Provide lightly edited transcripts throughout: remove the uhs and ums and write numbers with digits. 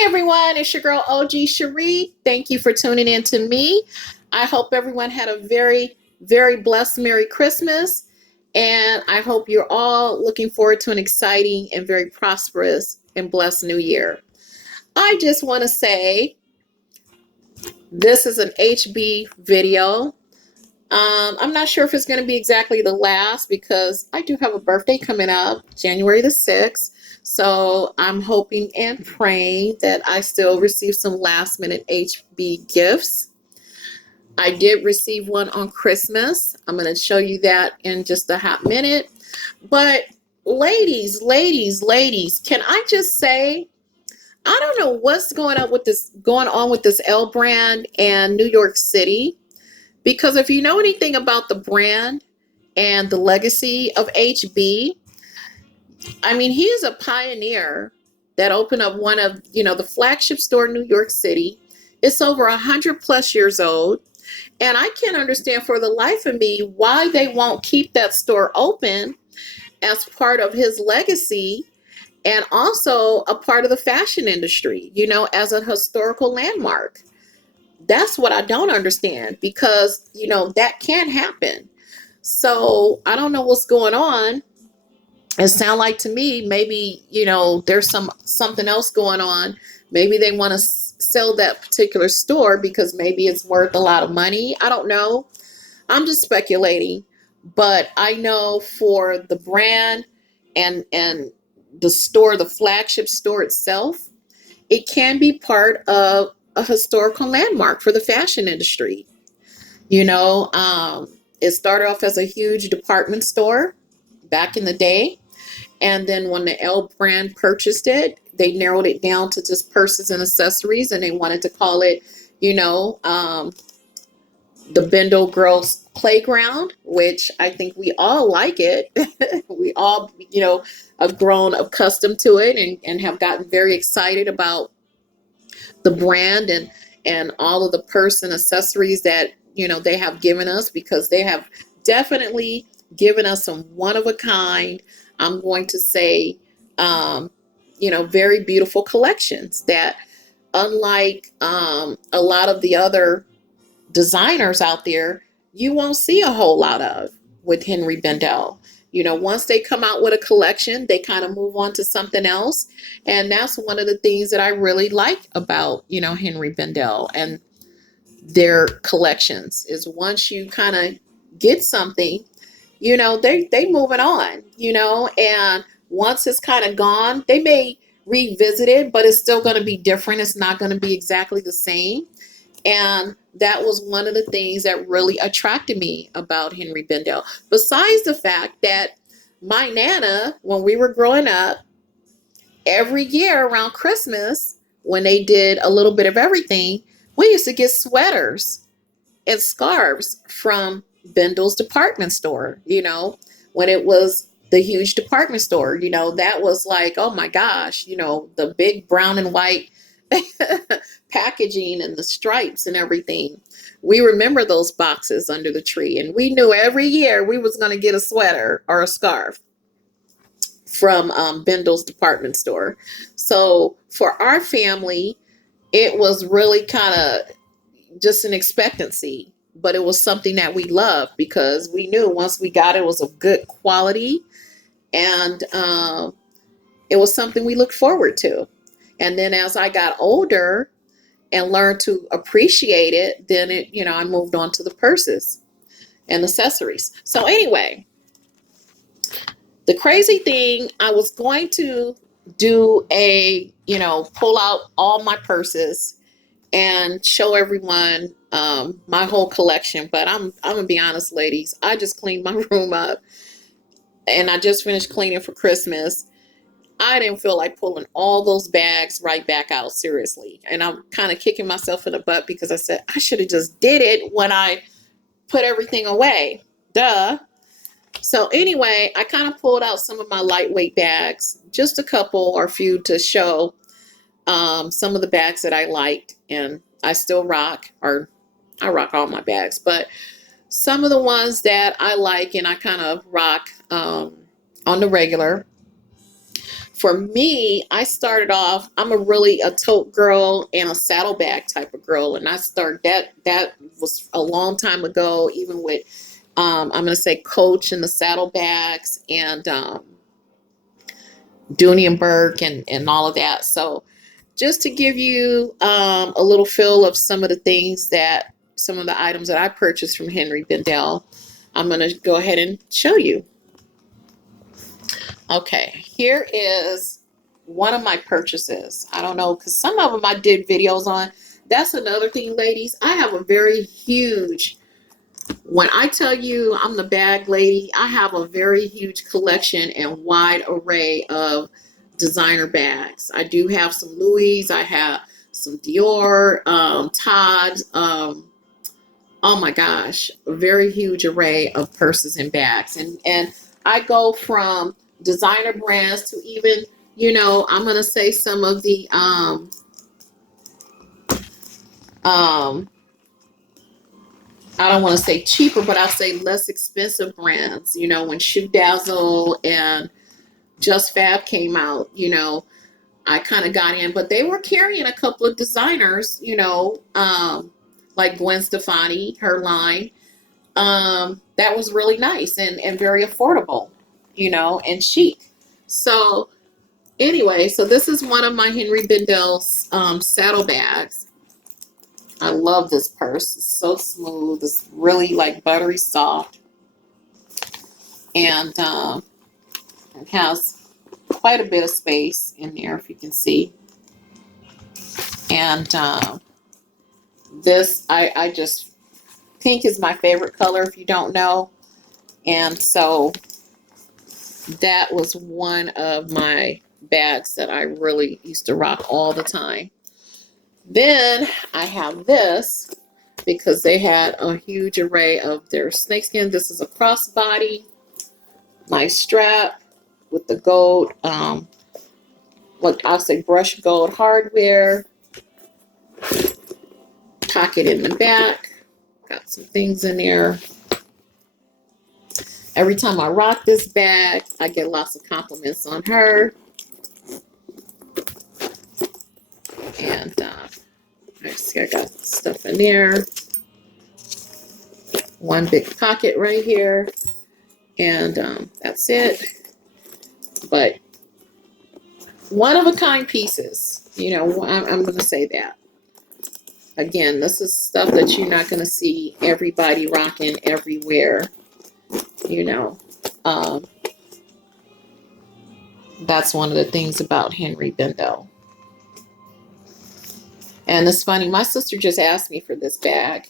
Hi, everyone. It's your girl, OG Cherie. Thank you for tuning in to me. I hope everyone had a very, very blessed Merry Christmas. And I hope you're all looking forward to an exciting and very prosperous and blessed new year. I just want to say this is an HB video. I'm not sure if it's going to be exactly the last because I do have a birthday coming up, January the 6th. So I'm hoping and praying that I still receive some last minute HB gifts. I did receive one on Christmas. I'm going to show you that in just a hot minute. But ladies, can I just say, I don't know what's going on with this L brand and New York City. Because if you know anything about the brand and the legacy of HB, I mean, he is a pioneer that opened up one of, the flagship store in New York City. It's over 100 plus years old. And I can't understand for the life of me why they won't keep that store open as part of his legacy and also a part of the fashion industry, as a historical landmark. That's what I don't understand because, that can't happen. So I don't know what's going on. It sounds like to me, maybe, there's something else going on. Maybe they want to sell that particular store because maybe it's worth a lot of money. I don't know. I'm just speculating. But I know for the brand and the store, the flagship store itself, it can be part of a historical landmark for the fashion industry. It started off as a huge department store back in the day. And then when the L brand purchased it, they narrowed it down to just purses and accessories. And they wanted to call it, the Bendel Girls Playground, which I think we all like it. We all, have grown accustomed to it and have gotten very excited about the brand and all of the purse and accessories that they have given us, because they have definitely given us some one of a kind, I'm going to say, very beautiful collections that, unlike a lot of the other designers out there, you won't see a whole lot of with Henri Bendel. Once they come out with a collection, they kind of move on to something else. And that's one of the things that I really like about, Henri Bendel and their collections is once you kind of get something, they move it on, and once it's kind of gone, they may revisit it, but it's still going to be different. It's not going to be exactly the same. And that was one of the things that really attracted me about Henri Bendel. Besides the fact that my Nana, when we were growing up, every year around Christmas, when they did a little bit of everything, we used to get sweaters and scarves from Bendel's department store, when it was the huge department store, that was like, oh my gosh, the big brown and white packaging and the stripes and everything. We remember those boxes under the tree, and we knew every year we was going to get a sweater or a scarf from Bendel's department store. So for our family, it was really kind of just an expectancy, but it was something that we loved because we knew once we got it, it was of good quality, and it was something we looked forward to. And then as I got older and learned to appreciate it, then I moved on to the purses and accessories. So anyway, the crazy thing, I was going to do pull out all my purses and show everyone my whole collection. But I'm gonna be honest, ladies, I just cleaned my room up and I just finished cleaning for Christmas. I didn't feel like pulling all those bags right back out, seriously. And I'm kind of kicking myself in the butt because I said, I should have just did it when I put everything away. Duh. So anyway, I kind of pulled out some of my lightweight bags, just a couple or a few to show some of the bags that I liked and I still rock, or I rock all my bags, but some of the ones that I like and I kind of rock on the regular. For me, I started off, I'm a tote girl and a saddlebag type of girl. And I started that was a long time ago, even with, I'm going to say Coach and the saddlebags and Dooney and Burke and all of that. So just to give you a little feel of some of the things that, some of the items that I purchased from Henri Bendel, I'm going to go ahead and show you. Okay, here is one of my purchases. I don't know, because some of them I did videos on. That's another thing, ladies. I have a very huge, when I tell you I'm the bag lady, I have a very huge collection and wide array of designer bags. I do have some Louis, I have some Dior, Todd, oh my gosh, a very huge array of purses and bags. And I go from designer brands to even, you know, I'm going to say some of the, I don't want to say cheaper, but I'll say less expensive brands. You know, when Shoe Dazzle and Just Fab came out, you know, I kind of got in, but they were carrying a couple of designers, you know, like Gwen Stefani, her line. That was really nice and very affordable, you know, and chic. So anyway, so this is one of my Henri Bendel's saddlebags. I love this purse. It's so smooth. It's really like buttery soft. And it has quite a bit of space in there, if you can see. And this, I just, pink is my favorite color, if you don't know. And so that was one of my bags that I really used to rock all the time. Then I have this because they had a huge array of their snakeskin. This is a crossbody, nice strap with the gold, like I'll say brushed gold hardware, pocket in the back, got some things in there. Every time I rock this bag, I get lots of compliments on her. And I see I got stuff in there. One big pocket right here. And that's it. But one of a kind pieces. You know, I'm going to say that. Again, this is stuff that you're not going to see everybody rocking everywhere. You know, that's one of the things about Henri Bendel. And it's funny, my sister just asked me for this bag.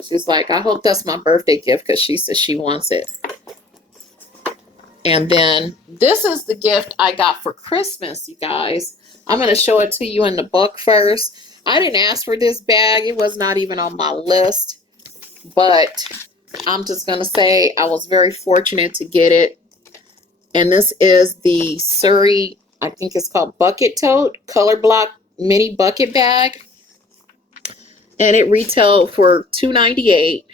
She's like, I hope that's my birthday gift because she says she wants it. And then this is the gift I got for Christmas, you guys. I'm going to show it to you in the book first. I didn't ask for this bag. It was not even on my list. But I'm just going to say I was very fortunate to get it. And this is the Suri, I think it's called Bucket Tote, ColorBlock mini bucket bag. And it retailed for $2.98.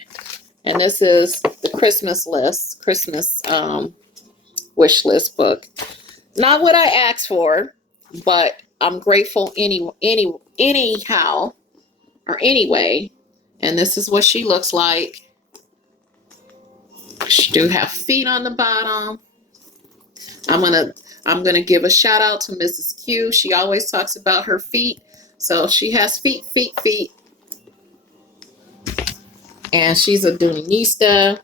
And this is the Christmas list, Christmas wish list book. Not what I asked for, but I'm grateful anyhow or anyway. And this is what she looks like. She do have feet on the bottom. I'm gonna give a shout out to Mrs. Q. She always talks about her feet. So she has feet. And she's a Doonista.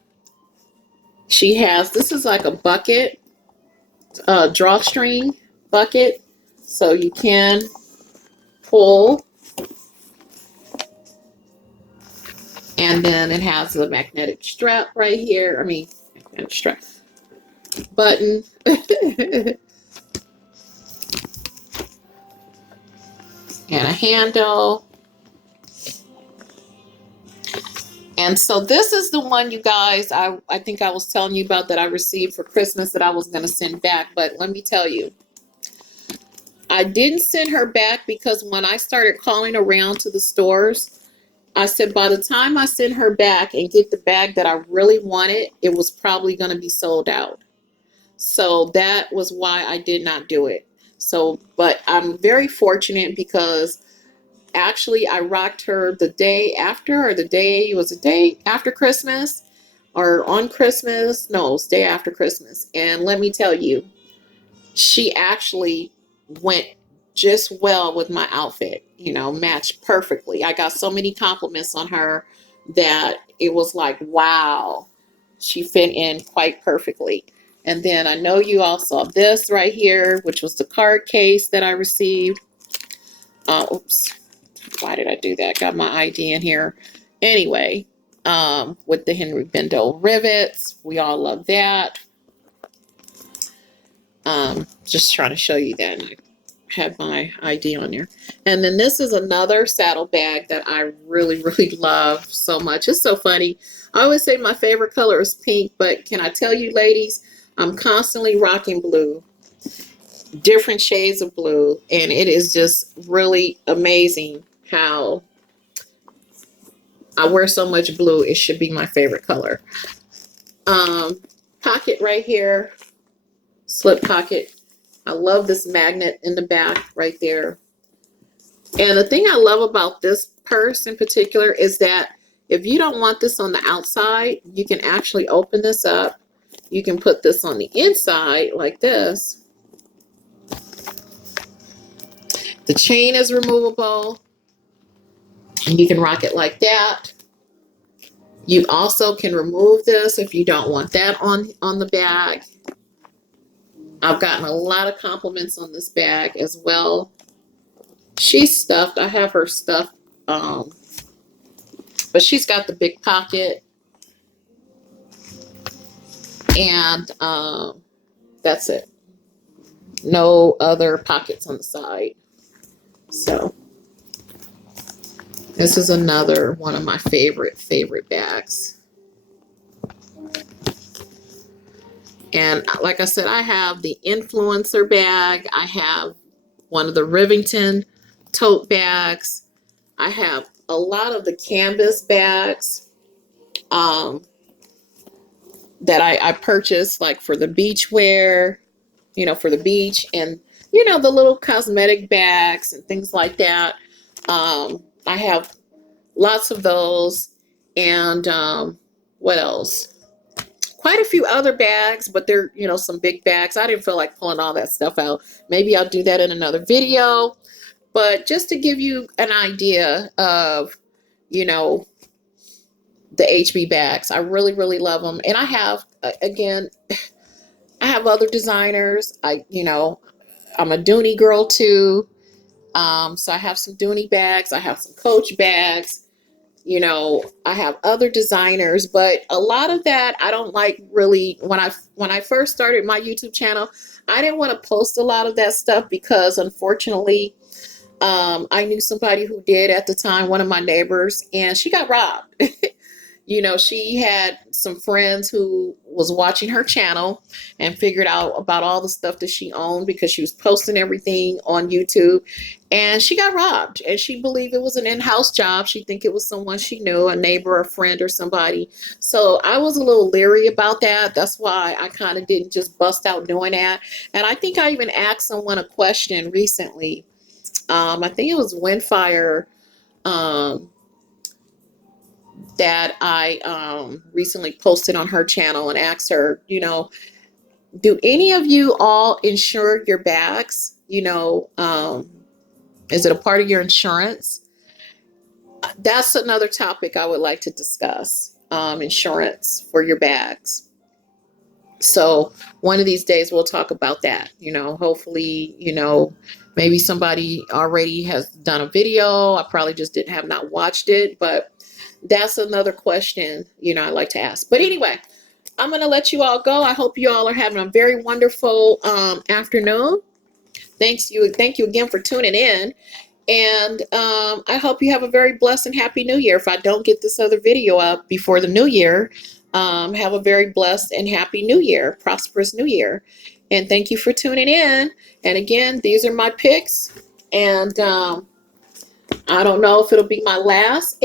She has, this is like a bucket, drawstring bucket. So you can pull. And then it has a magnetic strap right here. I mean, magnetic strap. Button. And a handle. And so this is the one, you guys, I think I was telling you about that I received for Christmas that I was going to send back. But let me tell you, I didn't send her back because when I started calling around to the stores, I said by the time I send her back and get the bag that I really wanted, it was probably going to be sold out. So that was why I did not do it. So, but I'm very fortunate because actually I rocked her the day after, or the day, was the day after Christmas or on Christmas. No, it was day after Christmas. And let me tell you, she actually went just well with my outfit, you know, matched perfectly. I got so many compliments on her that it was like, wow, she fit in quite perfectly. And then I know you all saw this right here, which was the card case that I received. Oops, why did I do that? Got my ID in here. Anyway, with the Henri Bendel rivets, we all love that. Just trying to show you that. I had my ID on there. And then this is another saddle bag that I really, really love so much. It's so funny. I always say my favorite color is pink, but can I tell you, ladies, I'm constantly rocking blue, different shades of blue, and it is just really amazing how I wear so much blue. It should be my favorite color. Pocket right here, slip pocket. I love this magnet in the back right there. And the thing I love about this purse in particular is that if you don't want this on the outside, you can actually open this up. You can put this on the inside like this. The chain is removable, and you can rock it like that. You also can remove this if you don't want that on the bag. I've gotten a lot of compliments on this bag as well. She's stuffed. I have her stuffed, but she's got the big pocket, and that's it. No other pockets on the side. So this is another one of my favorite bags. And like I said, I have the influencer bag. I have one of the Rivington tote bags. I have a lot of the canvas bags that I purchased, like for the beach wear, you know, for the beach, and you know, the little cosmetic bags and things like that. I have lots of those. And what else? Quite a few other bags, but they're, you know, some big bags. I didn't feel like pulling all that stuff out. Maybe I'll do that in another video. But just to give you an idea of, you know, the HB bags, I really, really love them. And I have, again, I have other designers. You know, I'm a Dooney girl too. So I have some Dooney bags. I have some Coach bags. You know, I have other designers, but a lot of that I don't like really. When I first started my YouTube channel, I didn't want to post a lot of that stuff because unfortunately, I knew somebody who did at the time, one of my neighbors, and she got robbed. You know, she had some friends who was watching her channel and figured out about all the stuff that she owned because she was posting everything on YouTube, and she got robbed. And she believed it was an in-house job. She think it was someone she knew, a neighbor, a friend, or somebody. So I was a little leery about that. That's why I kind of didn't just bust out doing that. And I think I even asked someone a question recently. I think it was Windfire, that I recently posted on her channel and asked her, you know, do any of you all insure your bags? You know, is it a part of your insurance? That's another topic I would like to discuss, insurance for your bags. So one of these days we'll talk about that. You know, hopefully, you know, maybe somebody already has done a video. I probably just have not watched it, but that's another question, you know, I like to ask. But anyway, I'm going to let you all go. I hope you all are having a very wonderful afternoon. Thank you again for tuning in. And I hope you have a very blessed and happy new year. If I don't get this other video up before the new year, have a very blessed and happy new year, prosperous new year. And thank you for tuning in. And again, these are my picks. And I don't know if it'll be my last